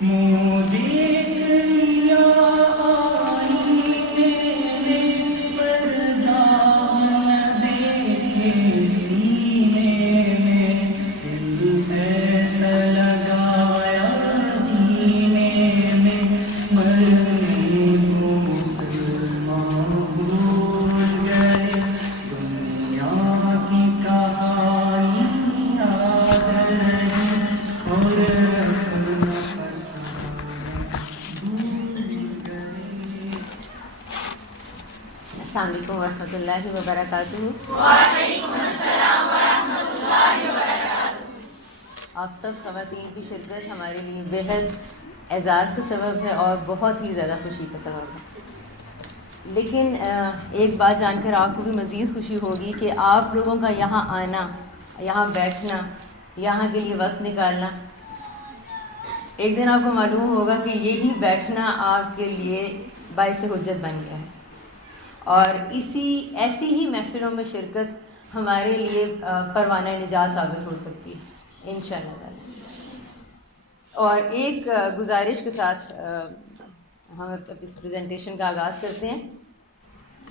मुझे दुनिया आई मेरे पर्दा न देखे सीने में, दिल ऐसा लगाया जीने में, मरने को मुसलमान भूल गए, दुनिया की कहानी याद रही और अपना फसाना भूल गए। अस्सलाम वालेकुम वरहमतुल्लाहि वबरकातुहू। आप सब ख़वातीन की शिरकत हमारे लिए बेहद एजाज़ का सबब है और बहुत ही ज़्यादा खुशी का सबब है। लेकिन एक बात जानकर आपको भी मज़ीद खुशी होगी कि आप लोगों का यहाँ आना, यहाँ बैठना, यहाँ के लिए वक्त निकालना, एक दिन आपको मालूम होगा कि यही बैठना आपके लिए बाइस हुज्जत बन गया है। और ऐसी ही महफिलों में शिरकत हमारे लिए परवाना निजात साबित हो सकती है इंशाअल्लाह। और एक गुजारिश के साथ हम इस प्रेजेंटेशन का आगाज़ करते हैं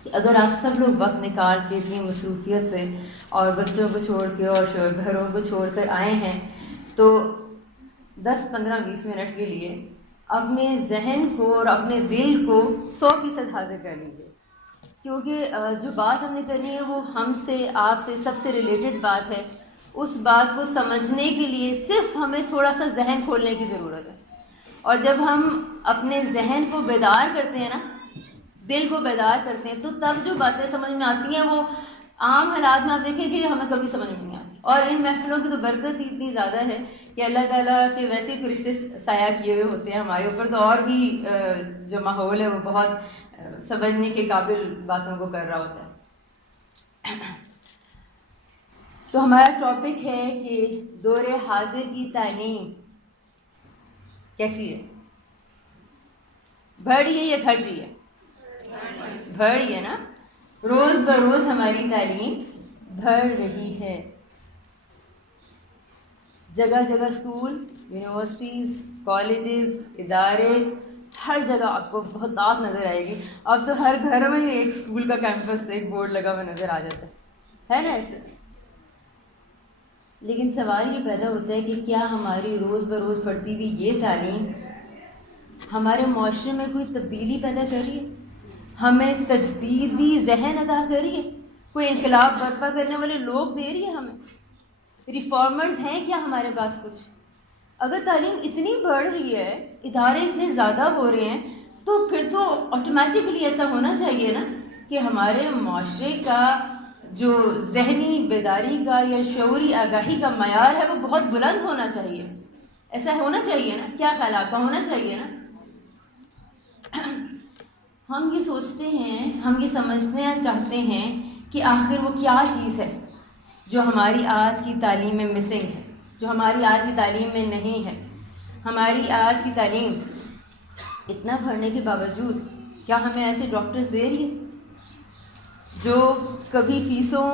कि अगर आप सब लोग वक्त निकाल के इतनी मसरूफियत से और बच्चों को छोड़ के और घरों को छोड़ कर आए हैं, तो 10-15-20 मिनट के लिए अपने जहन को और अपने दिल को 100% हाजिर कर लीजिए, क्योंकि जो बात हमने करनी है वो हमसे, आपसे, सबसे रिलेटेड बात है। उस बात को समझने के लिए सिर्फ हमें थोड़ा सा जहन खोलने की ज़रूरत है। और जब हम अपने जहन को बेदार करते हैं ना, दिल को बेदार करते हैं, तो तब जो बातें समझ में आती हैं वो आम हालात में आप देखें कि हमें कभी समझ में नहीं आती। और इन महफिलों की तो बरकत इतनी ज़्यादा है कि अल्लाह ताला के वैसे ही फरिश्ते साया किए हुए होते हैं हमारे ऊपर, तो और भी जो माहौल है वो बहुत समझने के काबिल बातों को कर रहा होता है। तो हमारा टॉपिक है कि दौरे हाजिर की तालीम कैसी है, बढ़ रही है या घट रही है? बढ़ रही है ना। रोज बरोज हमारी तालीम बढ़ रही है। जगह जगह स्कूल, यूनिवर्सिटीज़, कॉलेजेस, इदारे, हर जगह आपको बहुत आग नज़र आएगी। अब तो हर घर में एक स्कूल का कैंपस, एक बोर्ड लगा हुआ नज़र आ जाता है ना ऐसे। लेकिन सवाल ये पैदा होता है कि क्या हमारी रोज़ बरोज़ बढ़ती हुई ये तालीम हमारे माशरे में कोई तब्दीली पैदा कर रही है, हमें तजदीदी जहन अदा कर रही है, कोई इनकलाब बर्पा करने वाले लोग दे रही है, हमें रिफॉर्मर्स हैं क्या हमारे पास कुछ? अगर तालीम इतनी बढ़ रही है, इदारे इतने ज़्यादा हो रहे हैं, तो फिर तो ऑटोमेटिकली ऐसा होना चाहिए ना कि हमारे माशरे का जो जहनी बेदारी का या शऊरी आगाही का मयार है वो बहुत बुलंद होना चाहिए। ऐसा होना चाहिए ना, क्या ख्याल आपका? होना चाहिए ना। हम ये सोचते हैं, हम ये समझना चाहते हैं कि आखिर वो क्या चीज़ है जो हमारी आज की तालीम में मिसिंग है, जो हमारी आज की तालीम में नहीं है। हमारी आज की तालीम इतना पढ़ने के बावजूद क्या हमें ऐसे डॉक्टर्स दे रही है जो कभी फीसों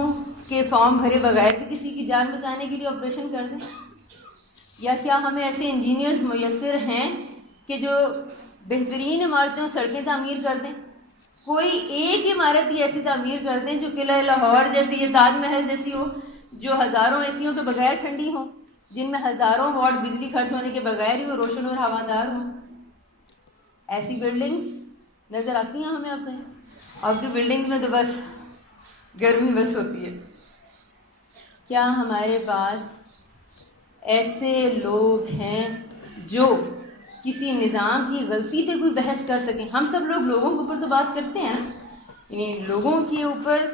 के फॉर्म भरे बगैर भी किसी की जान बचाने के लिए ऑपरेशन कर दें? या क्या हमें ऐसे इंजीनियर्स मुयस्सर हैं कि जो बेहतरीन इमारतें और सड़कें तामीर कर दें? कोई एक इमारत ही ऐसी तामीर कर दें जो किला लाहौर जैसी या ताजमहल जैसी हो, जो हज़ारों एसियों के बगैर ठंडी हो, जिनमें हज़ारों वाट बिजली खर्च होने के बगैर ही वो रोशन और हवादार हो। ऐसी बिल्डिंग्स नज़र आती हैं हमें अब कहीं? आपकी बिल्डिंग्स में तो बस गर्मी बस होती है। क्या हमारे पास ऐसे लोग हैं जो किसी निज़ाम की गलती पे कोई बहस कर सकें? हम सब लोग लोगों के ऊपर तो बात करते हैं ना, यानी लोगों के ऊपर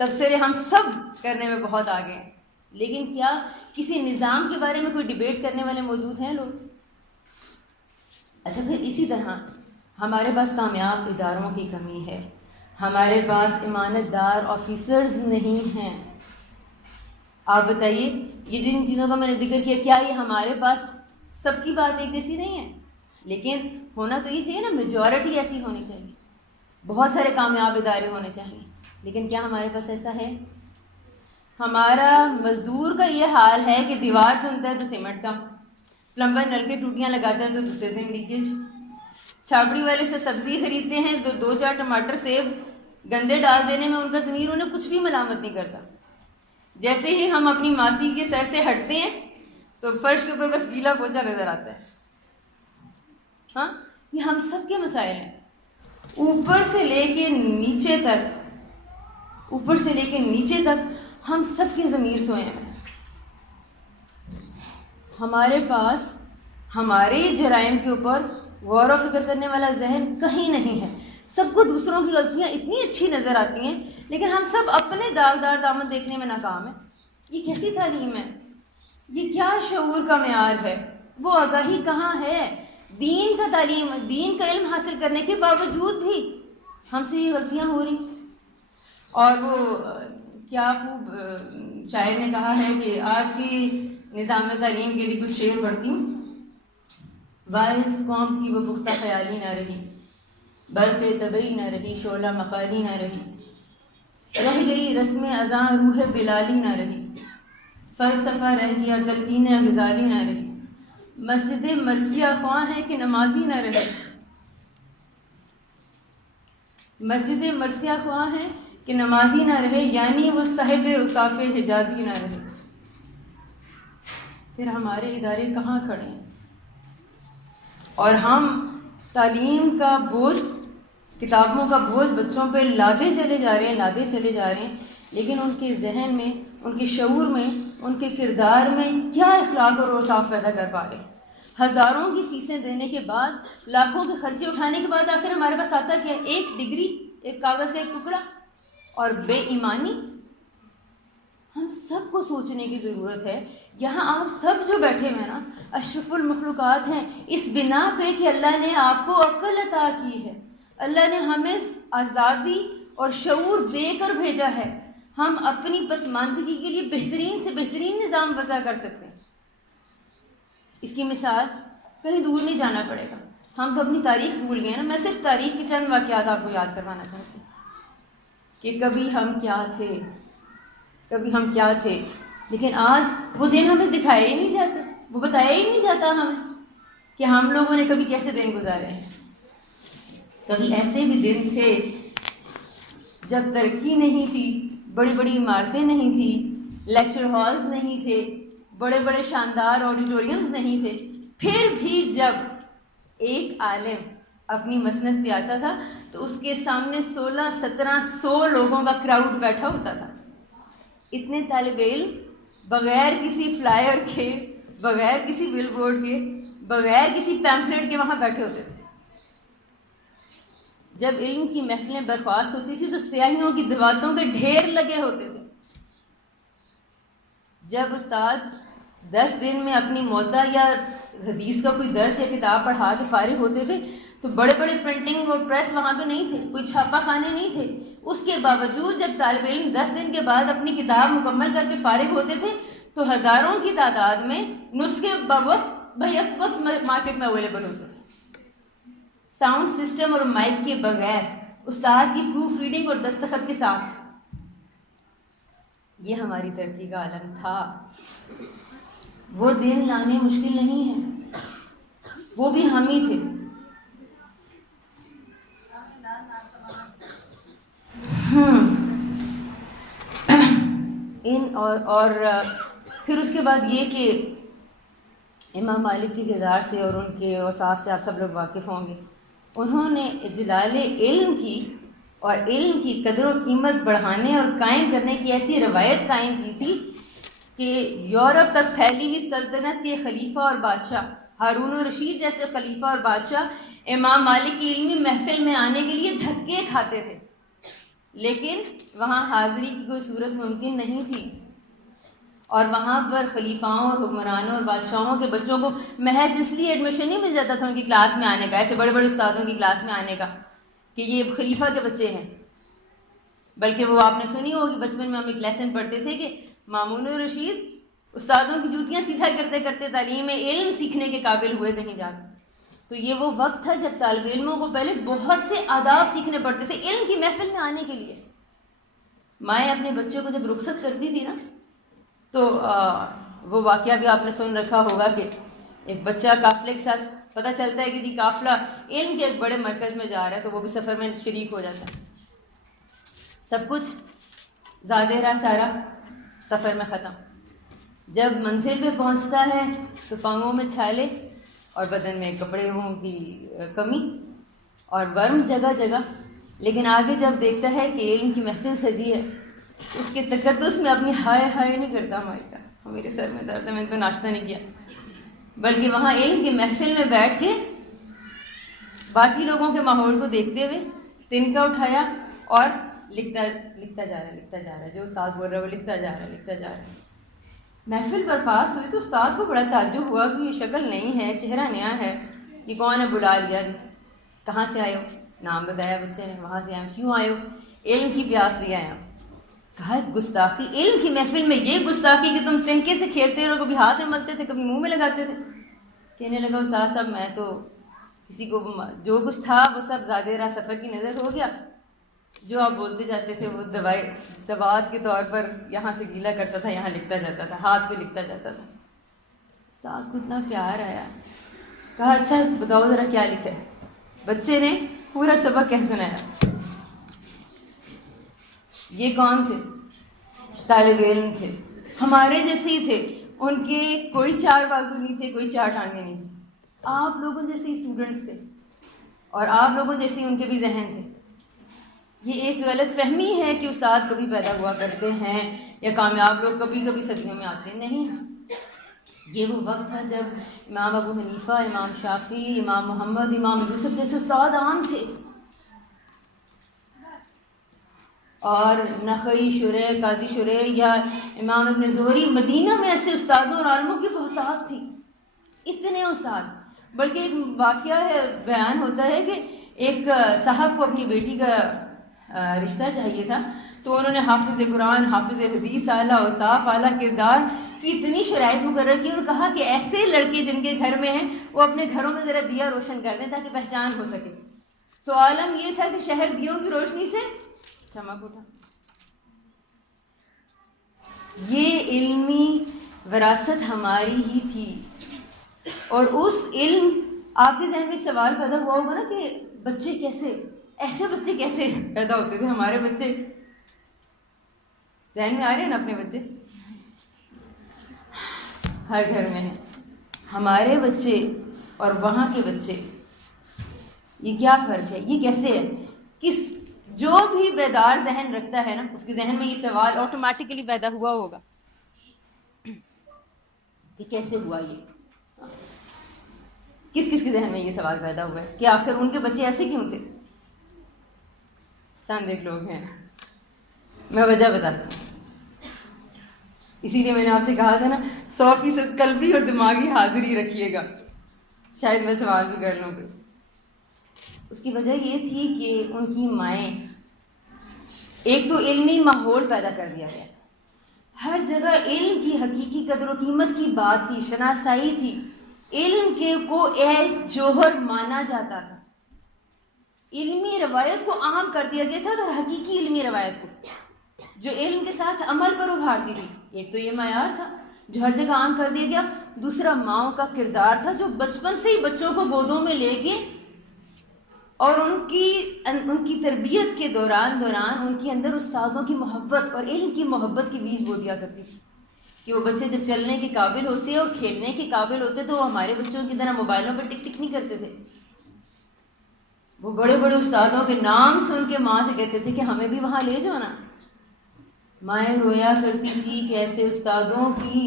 तबसरे हम सब करने में बहुत आगे हैं, लेकिन क्या किसी निज़ाम के बारे में कोई डिबेट करने वाले मौजूद हैं लोग? अच्छा, फिर इसी तरह हमारे पास कामयाब इदारों की कमी है, हमारे पास ईमानतदार ऑफिसर्स नहीं हैं। आप बताइए, ये जिन चीज़ों का मैंने जिक्र किया, क्या ये हमारे पास सबकी बात एक जैसी नहीं है? लेकिन होना तो ये चाहिए ना, मेजॉरिटी ऐसी होनी चाहिए, बहुत सारे कामयाब इदारे होने चाहिए। लेकिन क्या हमारे पास ऐसा है? हमारा मजदूर का ये हाल है कि दीवार चुनता है तो सीमेंट का, प्लम्बर नल के टूटियाँ लगाता है तो दूसरे दिन लीकेज, छाबड़ी वाले से सब्जी खरीदते हैं तो 2-4 टमाटर सेब गंदे डाल देने में उनका ज़मीर उन्हें कुछ भी मलामत नहीं करता। जैसे ही हम अपनी मासी के सर से हटते हैं तो फर्श के ऊपर बस गीला पोछा नजर आता है। हाँ, ये हम सब के मसाइल हैं, ऊपर से लेके नीचे तक हम सब के ज़मीर सोए हैं। हमारे पास हमारे जराइम के ऊपर गौर व फिक्र करने वाला जहन कहीं नहीं है। सबको दूसरों की गलतियां इतनी अच्छी नजर आती हैं, लेकिन हम सब अपने दागदार दामन देखने में नाकाम है। ये कैसी तालीम है? ये क्या शऊर का मेयार है? वो आगाही कहाँ है? दीन का इल्म हासिल करने के बावजूद भी हमसे ये गलतियां हो रही। और वो क्या खूब शायर ने कहा है कि आज की निज़ाम तालीम के लिए कुछ शेर पढ़ती हूँ। वाइस कौम की वो पुख्ता ख्याली ना रही, बल पे तबई ना रही, शोला मकाली ना रही, रह गई रस्म अज़ां रूह बिलाली ना रही, फ़लसफ़ा रह गया तलकीन ग़ज़ाली ना रही, मस्जिद मर्सिया ख्वां है कि नमाजी ना रही, मस्जिद मर्सिया ख्वां है कि नमाजी ना रहे, यानी वो साहिब उसाफ़े हिजाजी ना रहे। फिर हमारे इदारे कहाँ खड़े हैं? और हम तालीम का बोझ, किताबों का बोझ बच्चों पे लादे चले जा रहे हैं, लेकिन उनके जहन में, उनके शऊर में, उनके किरदार में क्या अखलाक और औसाफ पैदा कर पा रहे हैं। हज़ारों की फीसें देने के बाद, लाखों के खर्चे उठाने के बाद आखिर हमारे पास आता क्या? एक डिग्री, एक कागज़ का एक टुकड़ा और बेईमानी। हम सबको सोचने की ज़रूरत है। यहाँ आप सब जो बैठे हुए हैं ना, अशरफुल मखलूक़ात हैं इस बिना पे कि अल्लाह ने आपको अक्ल अता की है, अल्लाह ने हमें आज़ादी और शऊर देकर भेजा है। हम अपनी पसमानदगी के लिए बेहतरीन से बेहतरीन निज़ाम वज़ा कर सकते हैं। इसकी मिसाल कहीं दूर नहीं जाना पड़ेगा, हम तो अपनी तारीख भूल गए ना। मैं सिर्फ तारीख के चंद वाक़यात आपको याद करवाना चाहती हूँ कि कभी हम क्या थे, लेकिन आज वो दिन हमें दिखाया ही नहीं जाता, वो बताया ही नहीं जाता हमें कि हम लोगों ने कभी कैसे दिन गुजारे हैं। कभी ऐसे भी दिन थे जब तरक्की नहीं थी, बड़ी बड़ी इमारतें नहीं थी, लेक्चर हॉल्स नहीं थे, बड़े बड़े शानदार ऑडिटोरियम्स नहीं थे, फिर भी जब एक आलिम अपनी मसनद पे आता था तो उसके सामने 16-1700 लोगों का क्राउड बैठा होता था। इतने तालिब इल्म बगैर किसी फ्लायर के, बगैर किसी बिलबोर्ड के, बगैर किसी पैम्फलेट के वहाँ बैठे होते थे। जब इल्म की महफिलें बर्खास्त होती थी तो स्याहियों की दवातों के ढेर लगे होते थे। जब उस्ताद 10 दिन में अपनी मौता या हदीस का कोई दर्स या किताब पढ़ा के फारिग होते थे तो बड़े बड़े प्रिंटिंग और प्रेस वहाँ तो नहीं थे, कोई छापा खाने नहीं थे। उसके बावजूद जब तालिब इल्म 10 दिन के बाद अपनी किताब मुकम्मल करके फारिग होते थे तो हज़ारों की तादाद में नुस्खे वक्त मार्केट में अवेलेबल होते थे। साउंड सिस्टम और माइक के बगैर, उस्ताद की प्रूफ रीडिंग और दस्तखत के साथ। ये हमारी तरक्की का आलम था। वो दिन लाने मुश्किल नहीं है, वो भी हम ही थे। और फिर उसके बाद ये कि इमाम मालिक के किरदार से और उनके औसाफ से आप सब लोग वाकिफ़ होंगे। उन्होंने इजलाल इल्म की और इल्म की कदर और कीमत बढ़ाने और कायम करने की ऐसी रवायत कायम की थी कि यूरोप तक फैली हुई सल्तनत के खलीफा और बादशाह, हारून रशीद जैसे खलीफा और बादशाह इमाम मालिक की इल्मी महफिल में आने के लिए धक्के खाते थे, लेकिन वहाँ हाज़िरी की कोई सूरत मुमकिन नहीं थी। और वहाँ पर खलीफाओं और हुक्मरानों और बादशाहों के बच्चों को महज इसलिए एडमिशन नहीं मिल जाता था उनकी क्लास में आने का, ऐसे बड़े बड़े उस्तादों की क्लास में आने का कि ये खलीफा के बच्चे हैं, बल्कि वो आपने सुनी होगी, बचपन में हम एक लेसन पढ़ते थे कि मामून रशीद उस्तादों की जूतियाँ सीधा करते करते तालीम इल्म सीखने के काबिल हुए कहीं जाकर। तो ये वो वक्त था जब तालिब इल्मों को पहले बहुत से आदाब सीखने पड़ते थे इल्म की महफिल में आने के लिए। माएँ अपने बच्चों को जब रुखसत करती थी ना, तो वो वाकया भी आपने सुन रखा होगा कि एक बच्चा काफिले के साथ, पता चलता है कि जी काफिला इल्म के एक बड़े मरकज़ में जा रहा है, तो वो भी सफ़र में शरीक हो जाता है। सब कुछ ज़ादेरा सारा सफ़र में ख़त्म। जब मंजिल पे पहुंचता है तो पाँवों में छाले और बदन में कपड़ों की कमी और वर्म जगह जगह। लेकिन आगे जब देखता है कि इल्म की महफिल सजी है, उसके तकद्दुस में अपनी हाय हाय नहीं करता, हमारा मेरे सर में दर्द है, मैंने तो नाश्ता नहीं किया, बल्कि वहाँ इल्म की महफिल में बैठ के बाकी लोगों के माहौल को देखते हुए तिनका उठाया और लिखता जा रहा है। जो उस्ताद बोल रहा है वो लिखता जा रहा है। महफिल बर्खास्त हुई तो उस्ताद को बड़ा ताज्जुब हुआ कि ये शक्ल नहीं है, चेहरा नया है, ये कौन है? बुला लिया। कहाँ से आए हो? नाम बताया बच्चे ने, वहाँ से आए। क्यों आए हो? इल्म की प्यास लिए आया। कहा गुस्ताखी, इल्म की महफिल में ये गुस्ताखी कि तुम तिनके से खेलते रहो, कभी हाथ में मलते थे, कभी मुंह में लगाते थे। कहने लगा उस्ताद साहब, मैं तो किसी को जो कुछ था वो सब ज़ादेरा सफ़र की नज़र हो गया। जो आप बोलते जाते थे वो दवात के तौर पर यहाँ से गीला करता था, यहाँ लिखता जाता था, हाथ पे लिखता जाता था। उस्ताद को इतना प्यार आया। कहा अच्छा बताओ ज़रा क्या लिखा है। बच्चे ने पूरा सबक कह सुनाया। ये कौन थे? तालिब इल्म थे, हमारे जैसे ही थे। उनके कोई चार बाजू नहीं थे, कोई चार टांगे नहीं थे। आप लोगों जैसे स्टूडेंट्स थे और आप लोगों जैसे उनके भी जहन थे। ये एक गलत फहमी है कि उस्ताद कभी पैदा हुआ करते हैं या कामयाब लोग कभी कभी सदियों में आते हैं। नहीं, ये वो वक्त था जब इमाम अबू हनीफा, इमाम शाफी, इमाम मोहम्मद, इमाम यूसुफ जैसे उस्ताद आम थे और नखई शुरे, काजी शुरे या इमाम इब्न ज़ोहरी, मदीना में ऐसे उस्तादों और आलमों की बहुतात थी। इतने उस्ताद, बल्कि एक वाक़या है, बयान होता है कि एक साहब को अपनी बेटी का रिश्ता चाहिए था, तो उन्होंने हाफिज़ कुरान, हाफिज़ हदीस आला, औसाफ आला, किरदार की इतनी शराइत मुकर्रर की और कहा कि ऐसे लड़के जिनके घर में हैं वो अपने घरों में ज़रा दिया रोशन कर दें ताकि पहचान हो सके। तो आलम ये था कि शहर दियों की रोशनी से चमक उठा। ये इल्मी विरासत हमारी ही थी। और उस इल्म, आपके जहन में एक सवाल पैदा हुआ होगा ना कि बच्चे कैसे, ऐसे बच्चे कैसे पैदा होते थे? हमारे बच्चे जहन में आ रहे हैं ना, अपने बच्चे हर घर में हैं। हमारे बच्चे और वहाँ के बच्चे, ये क्या फ़र्क है? ये कैसे है? जो भी बेदार जहन रखता है ना, उसके जहन में ये सवाल ऑटोमेटिकली पैदा हुआ होगा कि कैसे हुआ ये। किस किस के जहन में ये सवाल पैदा हुआ है कि आखिर उनके बच्चे ऐसे क्यों थे? चंद एक लोग हैं, मैं वजह बताता हूँ। इसीलिए मैंने आपसे कहा था ना, 100% कल्बी और दिमागी हाजिरी रखिएगा, शायद मैं सवाल भी कर लूँ। उसकी वजह ये थी कि उनकी माएँ, एक तो इल्मी माहौल पैदा कर दिया गया, हर जगह इल्म की हकीकी कदर और कीमत की बात थी, शनासाई थी। इल्म के को एक जोहर माना जाता था। इल्मी रवायत को आम कर दिया गया था, तो हकीकी इल्मी रवायत को जो इल्म के साथ अमल पर उभारती थी। एक तो ये मायार था जो हर जगह आम कर दिया गया। दूसरा माओ का किरदार था जो बचपन से ही बच्चों को गोदों में लेके और उनकी तरबियत के दौरान उनके अंदर उस्तादों की मोहब्बत और इल्म की मोहब्बत की बीज बो दिया करती थी कि वो बच्चे जब चलने के काबिल होते और खेलने के काबिल होते तो वो हमारे बच्चों की तरह मोबाइलों पर टिक टिक नहीं करते थे। वो बड़े बड़े उस्तादों के नाम सुन के माँ से कहते थे कि हमें भी वहाँ ले जाओ ना। माएँ रोया करती थी कि ऐसे उस्तादों की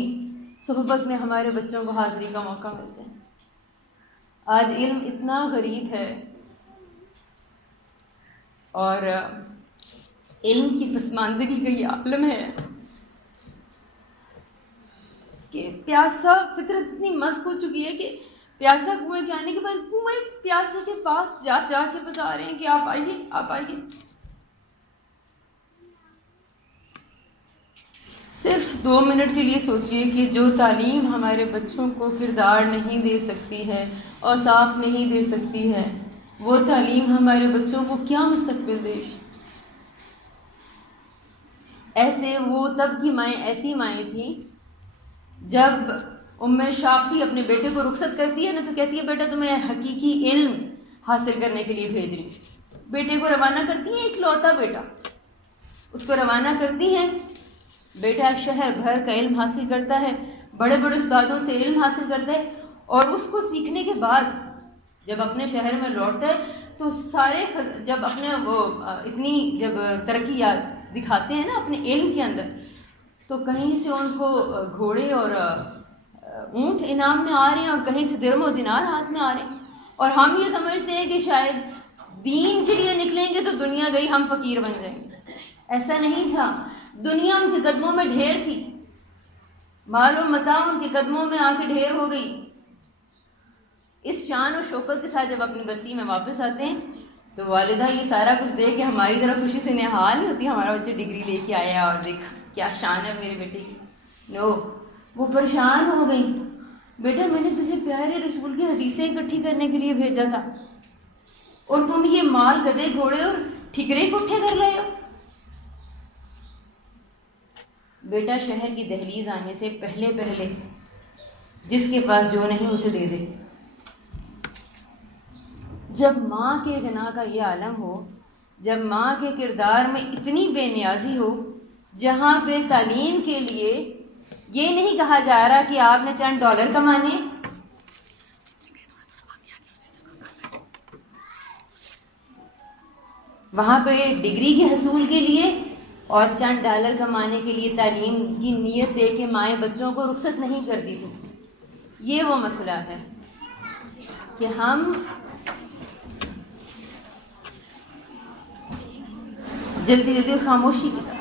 सोहबत में हमारे बच्चों को हाजिरी का मौका मिल जाए। आज इल्म इतना गरीब है और इल्म की पसमानदगी का ये आलम है कि प्यासा फितरत इतनी मस्त हो चुकी है कि प्यासा कुएं के आने के बाद कुएं प्यासे के पास जा के बता रहे हैं कि आप आइए, आप आइए। सिर्फ 2 मिनट के लिए सोचिए कि जो तालीम हमारे बच्चों को किरदार नहीं दे सकती है और साफ नहीं दे सकती है, वो तालीम हमारे बच्चों को क्या मुस्तकबिल दे। ऐसे वो तब की माएँ ऐसी माएँ थी जब उम्मे शाफी अपने बेटे को रुखसत करती है ना, तो कहती है बेटा तुम्हें हकीकी इल्म हासिल करने के लिए भेज रही हूँ। बेटे को रवाना करती है, इकलौता बेटा, उसको रवाना करती हैं। बेटा शहर भर का इल्म हासिल करता है, बड़े बड़े उस्तादों से इल्म हासिल करता है, और उसको सीखने के बाद जब अपने शहर में लौटता है तो सारे जब अपने वो इतनी जब तरक्की दिखाते हैं ना अपने इल्म के अंदर, तो कहीं से उनको घोड़े और ऊंट इनाम में आ रहे हैं और कहीं से दिरहम और दिनार हाथ में आ रहे हैं, और हम ये समझते हैं कि शायद दीन के लिए निकलेंगे तो दुनिया गई, हम फकीर बन जाएंगे। ऐसा नहीं था। दुनिया उनके कदमों में ढेर थी, मालूम मता उनके कदमों में आके ढेर हो गई। इस शान और शौकत के साथ जब अपनी बस्ती में वापस आते हैं तो वालिदा ये सारा कुछ देख के हमारी तरह खुशी से निहाल नहीं होती, हमारा बच्चा डिग्री लेके आया और देख क्या शान है मेरे बेटे की। नो, वो परेशान हो गई। बेटा मैंने तुझे प्यारे रसूल की हदीसें इकट्ठी करने के लिए भेजा था और तुम ये माल, गधे, घोड़े और ठिकरे इकट्ठे कर लाए हो। बेटा शहर की दहलीज आने से पहले पहले जिसके पास जो नहीं उसे दे दे। जब माँ के गनाह का ये आलम हो, जब माँ के किरदार में इतनी बेनियाजी हो, जहाँ पे तालीम के लिए ये नहीं कहा जा रहा कि आपने चंद डॉलर कमाने, वहाँ पे डिग्री के हसूल के लिए और चंद डॉलर कमाने के लिए तालीम की नीयत दे के माएँ बच्चों को रुखसत नहीं करती थी। ये वो मसला है कि हम जल्दी जल्दी खामोशी के साथ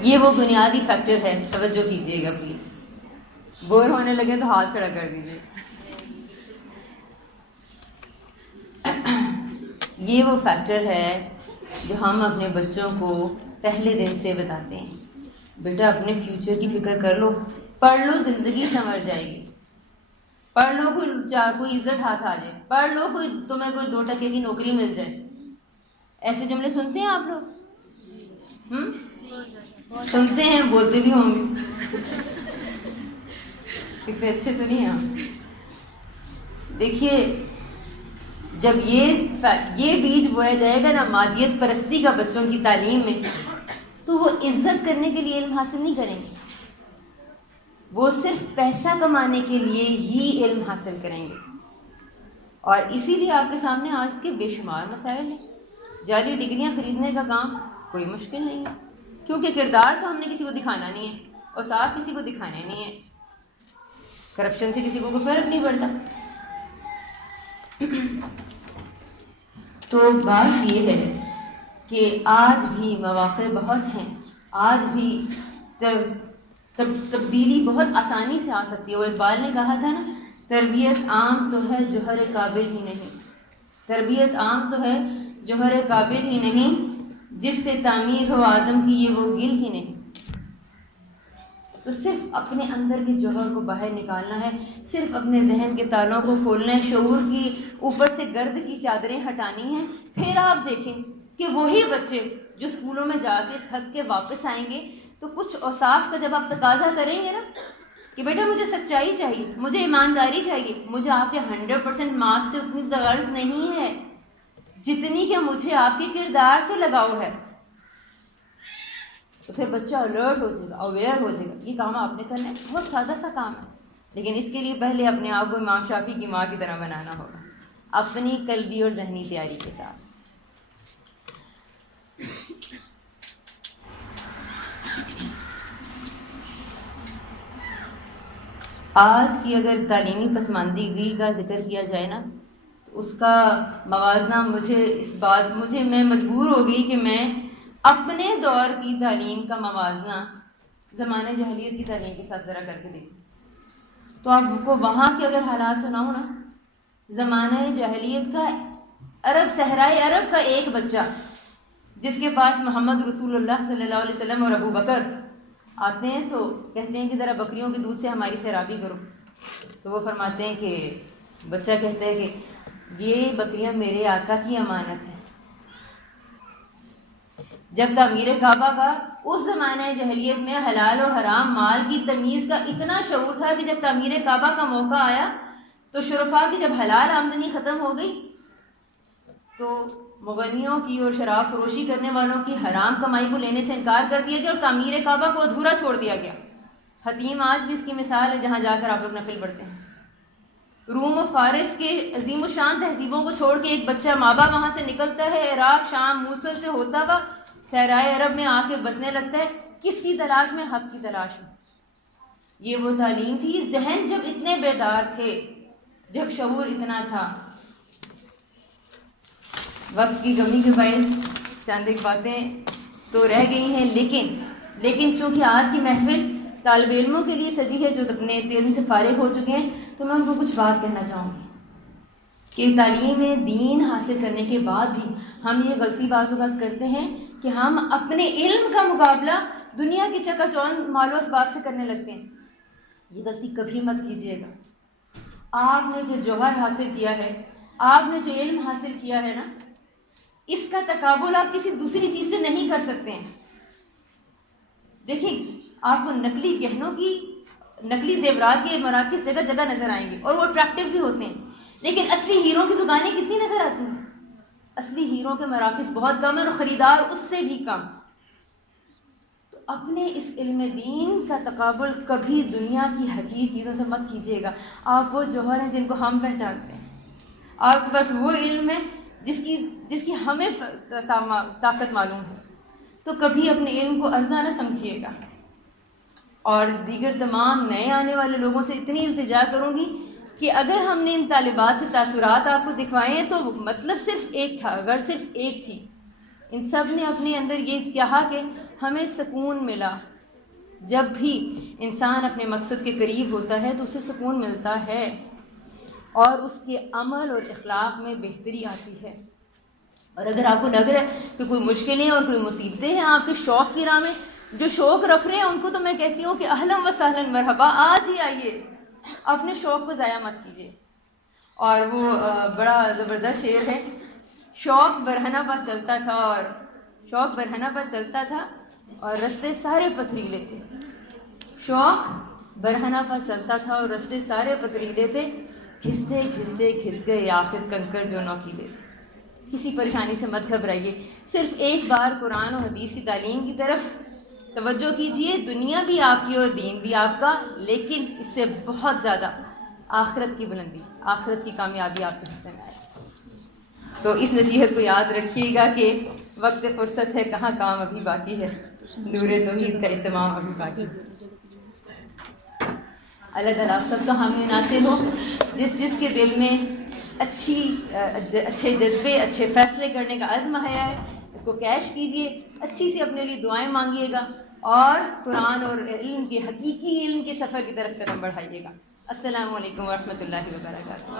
ये वो बुनियादी फैक्टर है, तवज्जो कीजिएगा प्लीज। बोर होने लगे तो हाथ खड़ा कर दीजिए। ये वो फैक्टर है जो हम अपने बच्चों को पहले दिन से बताते हैं। बेटा अपने फ्यूचर की फिक्र कर लो, पढ़ लो, जिंदगी संवर जाएगी। पढ़ लो, कोई इज्जत हाथ आ जाए, पढ़ लो, तुम्हें कोई 2 टके की नौकरी मिल जाए। ऐसे जुमले सुनते हैं आप लोग? सुनते हैं, बोलते भी होंगे। कितने अच्छे तो नहीं हैं। देखिए जब ये बीज बोया जाएगा ना मादियत परस्ती का बच्चों की तालीम में, तो वो इज्जत करने के लिए इल्म हासिल नहीं करेंगे, वो सिर्फ पैसा कमाने के लिए ही इल्म हासिल करेंगे। और इसीलिए आपके सामने आज के बेशुमार मसाइल हैं। जाली डिग्रियां खरीदने का काम कोई मुश्किल नहीं है, क्योंकि किरदार तो हमने किसी को दिखाना नहीं है और साफ किसी को दिखाना नहीं है। करप्शन से किसी को कोई फर्क नहीं पड़ता। तो बात ये है कि आज भी मौक़े बहुत हैं, आज भी तब्दीली बहुत आसानी से आ सकती है। वो इकबाल ने कहा था ना, तरबियत आम तो है जौहर काबिल ही नहीं, तरबियत आम तो है जौहर काबिल ही नहीं, जिससे तामीर हो आदम की ये वो गिल ही नहीं। तो सिर्फ अपने अंदर के जौहर को बाहर निकालना है, सिर्फ अपने जहन के तालों को खोलना है, शऊर की ऊपर से गर्द की चादरें हटानी हैं। फिर आप देखें कि वही बच्चे जो स्कूलों में जाके थक के वापस आएंगे, तो कुछ औसाफ का जब आप तकाजा करेंगे ना कि बेटा मुझे सच्चाई चाहिए, मुझे ईमानदारी चाहिए, मुझे आपके 100% मार्क्स से उतनी गर्ज नहीं है जितनी कि मुझे आपके किरदार से लगाव है, तो फिर बच्चा अलर्ट हो जाएगा, अवेयर हो जाएगा। ये काम आपने करना है, बहुत सादा सा काम है, लेकिन इसके लिए पहले अपने आप को इमाम शाफी की माँ की तरह बनाना होगा, अपनी कल्बी और जहनी तैयारी के साथ। आज की अगर तालीमी पसमानदगी का जिक्र किया जाए ना, तो उसका मवाजना मैं मजबूर हो गई कि मैं अपने दौर की तालीम का मवाजना ज़माने जहलियत की तालीम के साथ ज़रा करके देखो। तो आपको वहाँ के अगर हालात सुनाऊँ ना, ज़माने जहलियत का अरब, सहराए अरब का एक बच्चा जिसके पास मोहम्मद रसूलुल्लाह सल्लल्लाहु अलैहि वसल्लम और अबू बकर आते हैं तो कहते हैं कि ज़रा बकरियों के दूध से हमारी सैराबी करो। तो वो फरमाते हैं कि बच्चा कहता है कि ये बकरियां मेरे आका की अमानत है। जब तामीर काबा का उस ज़माने जहलियत में हलाल और हराम माल की तमीज़ का इतना शऊर था कि जब तामीर काबा का मौका आया तो शुरफा की जब हलाल आमदनी ख़त्म हो गई तो मुगनियों की और शराब फरोशी करने वालों की हराम कमाई को लेने से इनकार कर दिया गया और तामीर काबा को अधूरा छोड़ दिया गया। हतीम आज भी इसकी मिसाल है, जहाँ जाकर आप लोग नफिल पढ़ते हैं। रूम और फारिस के अजीम और शान तहजीबों को छोड़ के एक बच्चा माँ बाप वहाँ से निकलता है, इराक शाम मूसल से होता हुआ सहराए अरब में आके बसने लगता है। किसकी तलाश में? हक की तलाश में। ये वो तालीम थी। जहन जब इतने बेदार थे, जब शऊर इतना था। वक्त की कमी के बायस चंद एक बातें तो रह गई हैं, लेकिन चूंकि आज की महफिल तालिब इल्मों के लिए सजी है जो अपने इल्म से फारिग हो चुके हैं, तो मैं उनको कुछ बात कहना चाहूँगी कि तालीम में दीन हासिल करने के बाद भी हम ये गलती बाज़ करते हैं कि हम अपने इल्म का मुकाबला दुनिया की चकाचौंध मालो असबाब से करने लगते हैं। ये गलती कभी मत कीजिएगा। आपने जो जौहर हासिल किया है, आपने जो इल्म हासिल किया है ना, इसका तकाबुल आप किसी दूसरी चीज़ से नहीं कर सकते हैं। देखिए, आपको नकली गहनों की, नकली जेवरात के मराकिज़ जगह जगह नजर आएंगे और वो अट्रैक्टिव भी होते हैं, लेकिन असली हीरो की दुकानें कितनी नजर आती हैं? असली हीरो के मराकिज़ बहुत कम है और ख़रीदार उससे भी कम। तो अपने इस इल्म दीन का तकाबुल कभी दुनिया की हकीर चीज़ों से मत कीजिएगा। आप वो जौहर हैं जिनको हम पहचानते हैं। आपके पास वो इल्म है जिसकी हमें ताकत मालूम है। तो कभी अपने इल्म को अर्जा न समझिएगा। और दीगर तमाम नए आने वाले लोगों से इतनी इल्तिजा करूँगी कि अगर हमने इन तालिबात से तासुरात आपको दिखवाए हैं तो मतलब सिर्फ एक था, अगर सिर्फ एक थी। इन सब ने अपने अंदर ये कहा कि हमें सुकून मिला। जब भी इंसान अपने मकसद के करीब होता है तो उसे सुकून मिलता है और उसके अमल और इखलाक में बेहतरी आती है। और अगर आपको लग रहा है कि कोई मुश्किलें और कोई मुसीबतें हैं आपके शौक़ की राह में, जो शौक़ रख रहे हैं उनको तो मैं कहती हूँ कि अहलन व सहलन मरहबा, आज ही आइए, अपने शौक़ को ज़ाया मत कीजिए। और वो बड़ा ज़बरदस्त शेर है, शौक़ बरहना पर चलता था और रास्ते सारे पथरीले थे। शौक़ बरहना पर चलता था और रास्ते सारे पथरीले थे, घिसते घिसते घिस गए आखिर कंकड़ जो नौकीले थे। किसी परेशानी से मत घबराइए, सिर्फ एक बार कुरान और हदीस की तालीम की तरफ तवज्जो कीजिए। दुनिया भी आपकी और दीन भी आपका, लेकिन इससे बहुत ज़्यादा आखिरत की बुलंदी, आखिरत की कामयाबी आपके हिस्से में आए। तो इस नसीहत को याद रखिएगा कि वक्त फुर्सत है, कहाँ काम अभी बाकी है, नूरे तौहीद का इत्माम अभी बाकी है। अल्लाह ताला आप सबका हामी नासिर हो। जिसके दिल में अच्छे जज्बे, अच्छे फैसले करने का अज़्म है, इसको कैश कीजिए, अच्छी सी अपने लिए दुआएं मांगिएगा और कुरान और इल्म के, हकीकी इल्म के सफ़र की तरफ कदम बढ़ाइएगा। अस्सलामु अलैकुम व रहमतुल्लाहि व बरकातहू।